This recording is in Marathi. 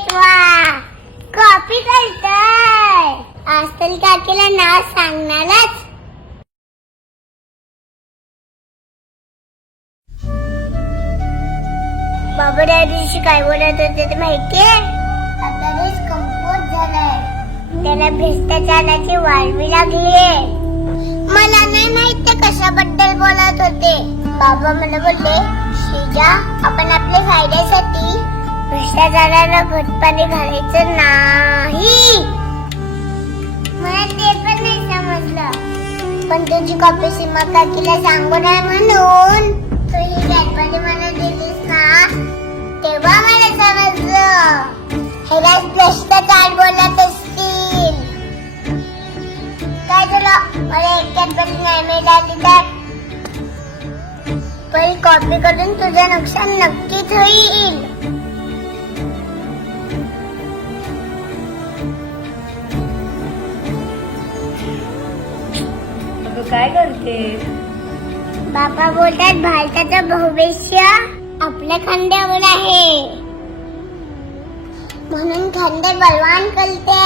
ग्रेट वा कॉपी करताय आजकाल काकीला नाव सांगणारच. बाबा त्या दिवशी काय बोलत होते ते माहितीये? आता देश कमकुवत झालाय, त्याला भ्रष्टाचाराची वाळवी लागलीये. मला नाही माहित ते कशाबद्दल बोलत होते. बाबा मला बोलले, श्रीजा आपण आपल्या फायद्यासाठी भ्रष्टाचाराला खतपाणी घालायचं नाही. मला ते पण नाही समजलं, पण तुझी कॉपी सीमा काकीला सांगू नये म्हणून तू ही गणपती मला दिलीस ना, तेव्हा मला समजलं ह्यालाच भ्रष्टाचार बोलत असतील. काय झालं मला एक गणपती नाही मिळाली तर पण कॉपी करून तुझं नुकसान नक्कीच होईल. काय करते? बाबा बोलतात भारताचं भविष्य आपल्या खांद्यावर आहे, म्हणून खांदे बलवान करते.